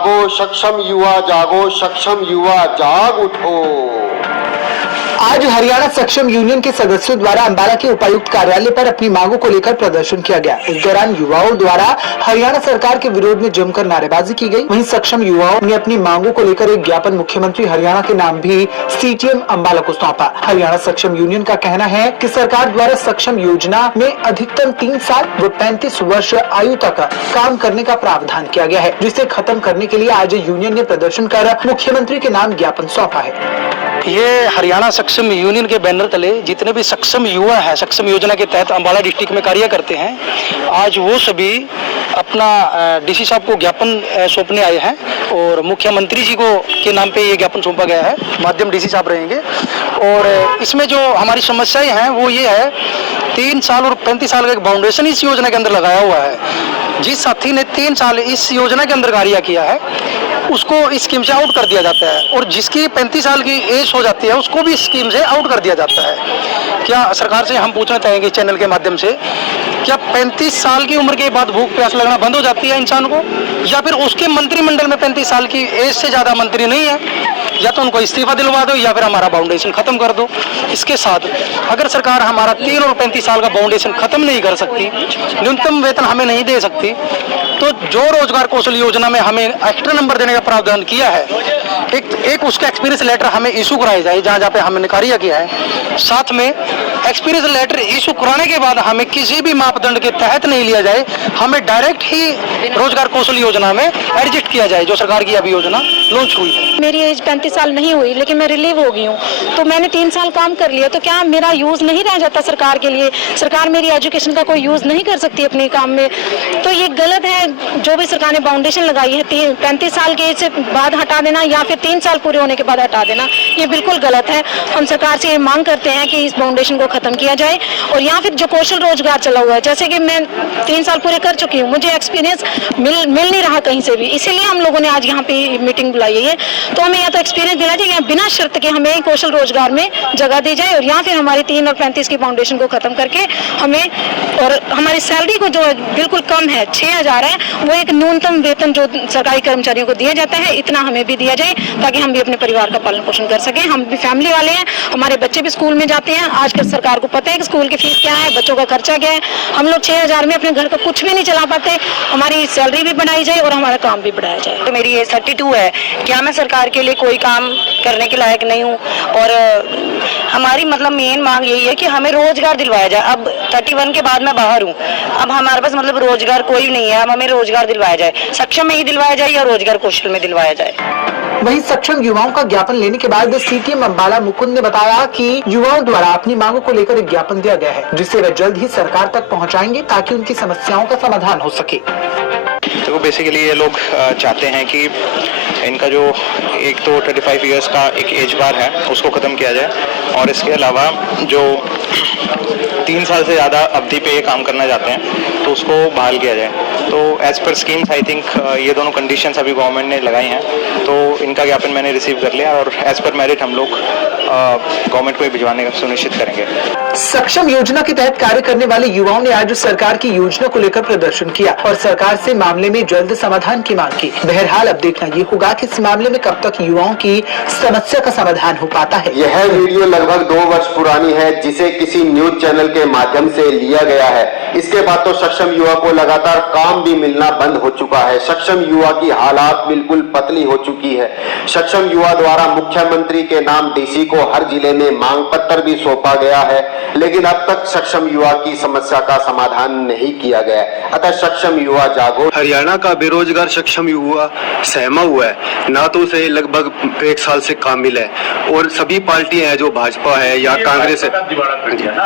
जागो सक्षम युवा, जागो सक्षम युवा, जाग उठो। आज हरियाणा सक्षम यूनियन के सदस्यों द्वारा अंबाला के उपायुक्त कार्यालय पर अपनी मांगों को लेकर प्रदर्शन किया गया। इस दौरान युवाओं द्वारा हरियाणा सरकार के विरोध में जमकर नारेबाजी की गई। वहीं सक्षम युवाओं ने अपनी मांगों को लेकर एक ज्ञापन मुख्यमंत्री हरियाणा के नाम भी सीटीएम अंबाला को सौंपा। हरियाणा सक्षम यूनियन का कहना है कि सरकार द्वारा सक्षम योजना में अधिकतम 3 साल व 35 वर्ष आयु तक काम करने का प्रावधान किया गया है, जिसे खत्म करने के लिए आज यूनियन ने प्रदर्शन कर मुख्यमंत्री के नाम ज्ञापन सौंपा है। ये हरियाणा सक्षम यूनियन के बैनर तले जितने भी सक्षम युवा है, सक्षम योजना के तहत अंबाला डिस्ट्रिक्ट में कार्य करते हैं, आज वो सभी अपना डीसी साहब को ज्ञापन सौंपने आए हैं और मुख्यमंत्री जी को के नाम पे ये ज्ञापन सौंपा गया है। माध्यम डीसी साहब रहेंगे और इसमें जो हमारी समस्याएं हैं वो ये है, 3 साल और 35 साल का एक बाउंडेशन इस योजना के अंदर लगाया हुआ है। जिस साथी ने 3 साल इस योजना के अंदर कार्य किया है उसको इस स्कीम से आउट कर दिया जाता है और जिसकी 35 साल की एज हो जाती है उसको भी इस स्कीम से आउट कर दिया जाता है। क्या सरकार से हम पूछना चाहेंगे इस चैनल के माध्यम से, क्या 35 साल की उम्र के बाद भूख प्यास लगना बंद हो जाती है इंसान को, या फिर उसके मंत्रिमंडल में 35 साल की एज से ज़्यादा मंत्री नहीं है, या तो उनको इस्तीफा दिलवा दो या फिर हमारा बाउंडेशन खत्म कर दो। इसके साथ अगर सरकार हमारा 3 और 35 साल का बाउंडेशन खत्म नहीं कर सकती, न्यूनतम वेतन हमें नहीं दे सकती, तो जो रोजगार कौशल योजना में हमें एक्स्ट्रा नंबर देने का प्रावधान किया है, एक उसका एक्सपीरियंस लेटर हमें इशू कराया जाए जहाँ पे हमने कार्य किया है। साथ में एक्सपीरियंस लेटर इशू कराने के बाद हमें किसी भी मापदंड के तहत नहीं लिया जाए, हमें डायरेक्ट ही रोजगार कौशल योजना में एडजस्ट किया जाए, जो सरकार की अभी योजना लॉन्च हुई है। मेरी एज 35 साल नहीं हुई लेकिन मैं रिलीव हो गई हूँ, तो मैंने 3 साल काम कर लिया, तो क्या मेरा यूज नहीं रह जाता सरकार के लिए? सरकार मेरी एजुकेशन का कोई यूज नहीं कर सकती अपने काम में, तो ये गलत है। जो भी सरकार ने बाउंडेशन लगाई है 35 साल के एज से बाद हटा देना या फिर 3 साल पूरे होने के बाद हटा देना, ये बिल्कुल गलत है। हम सरकार से ये मांग करते हैं कि इस बाउंडेशन को खत्म किया जाए और या फिर जो कौशल रोजगार चला हुआ है, जैसे कि मैं 3 साल पूरे कर चुकी हूँ, मुझे एक्सपीरियंस मिल नहीं रहा कहीं से भी, इसीलिए हम लोगों ने आज यहाँ पे मीटिंग बुलाई है। तो हमें या तो एक्सपीरियंस देना चाहिए या बिना शर्त के हमें कौशल रोजगार में जगह दी जाए, और या फिर हमारी 3 और 35 की बाउंडेशन को खत्म करके हमें, और हमारी सैलरी को जो बिल्कुल कम है 6000 है, वो एक न्यूनतम वेतन जो सरकारी कर्मचारियों को दिया जाता है इतना हमें भी दिया जाए, ताकि हम भी अपने परिवार का पालन पोषण कर सकें। हम भी फैमिली वाले हैं, हमारे बच्चे भी स्कूल में जाते हैं। आजकल सरकार को पता है कि स्कूल की फीस क्या है, बच्चों का खर्चा क्या है। हम लोग 6000 में अपने घर का कुछ भी नहीं चला पाते। हमारी सैलरी भी बढ़ाई जाए और हमारा काम भी बढ़ाया जाए। तो मेरी एज 32 है, क्या मैं सरकार के लिए कोई काम करने के लायक नहीं हूँ? और हमारी मतलब मेन मांग यही है कि हमें रोजगार दिलवाया जाए। अब 31 के बाद मैं बाहर हूँ, अब हमारे पास मतलब रोजगार कोई नहीं है, अब हमें रोजगार दिलवाया जाए, सक्षम में ही दिलवाया जाए या रोजगार कौशल में दिलवाया जाए। वहीं सक्षम युवाओं का ज्ञापन लेने के बाद सीटीएम अंबाला मुकुंद ने बताया कि युवाओं द्वारा अपनी मांगों को लेकर एक ज्ञापन दिया गया है, जिसे वे जल्द ही सरकार तक पहुंचाएंगे ताकि उनकी समस्याओं का समाधान हो सके। तो बेसिकली ये लोग चाहते हैं कि इनका जो एक तो 35 इयर्स का एक एज बार है उसको ख़त्म किया जाए, और इसके अलावा जो 3 साल से ज़्यादा अवधि पे ये काम करना चाहते हैं तो उसको बहाल किया जाए। तो as per schemes I think ये दोनों कंडीशंस अभी गवर्नमेंट ने लगाई हैं, तो इनका ज्ञापन मैंने रिसीव कर लिया और एज़ पर मेरिट हम लोग गवर्नमेंट को भिजवाने का सुनिश्चित करेंगे। सक्षम योजना के तहत कार्य करने वाले युवाओं ने आज सरकार की योजना को लेकर प्रदर्शन किया और सरकार से मामले में जल्द समाधान की मांग की। बहरहाल अब देखना ये होगा कि इस मामले में कब तक युवाओं की समस्या का समाधान हो पाता है। यह वीडियो लगभग 2 वर्ष पुरानी है, जिसे किसी न्यूज चैनल के माध्यम से लिया गया है। इसके बाद तो सक्षम युवा को लगातार काम भी मिलना बंद हो चुका है। सक्षम युवा की हालात बिल्कुल पतली हो चुकी है। सक्षम युवा द्वारा मुख्यमंत्री के नाम डीसी को हर जिले में मांग पत्र भी सौंपा गया है, लेकिन अब तक सक्षम युवा की समस्या का समाधान नहीं किया गया। अतः सक्षम युवा जागो। हरियाणा का बेरोजगार सक्षम युवा सहमा हुआ है, ना तो उसे लगभग 1 साल से काम मिला है, और सभी पार्टियां हैं जो भाजपा है या कांग्रेस है,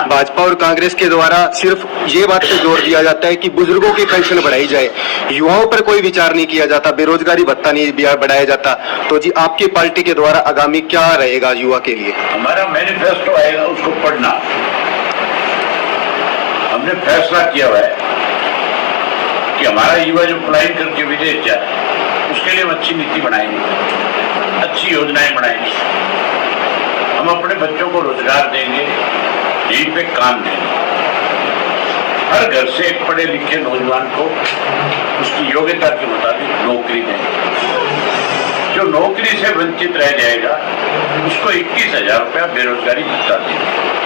भाजपा और कांग्रेस के द्वारा सिर्फ ये बात पे जोर दिया जाता है कि बुजुर्गों की पेंशन बढ़ाई जाए, युवाओं पर कोई विचार नहीं किया जाता, बेरोजगारी भत्ता नहीं बढ़ाया जाता। तो जी आपकी पार्टी के द्वारा आगामी क्या रहेगा युवा के लिए? हमारा मैनिफेस्टो आएगा, उसको पढ़ना। हमने फैसला किया हुआ है कि हमारा युवा जो पलायन करके विदेश जाए उसके लिए हम अच्छी नीति बनाएंगे, अच्छी योजनाएं बनाएंगे। हम अपने बच्चों को रोजगार देंगे, यहीं पे काम देंगे। हर घर से एक पढ़े लिखे नौजवान को उसकी योग्यता के मुताबिक नौकरी देंगे। नौकरी से वंचित रह जाएगा उसको 21,000 रुपया बेरोजगारी भत्ता देंगे।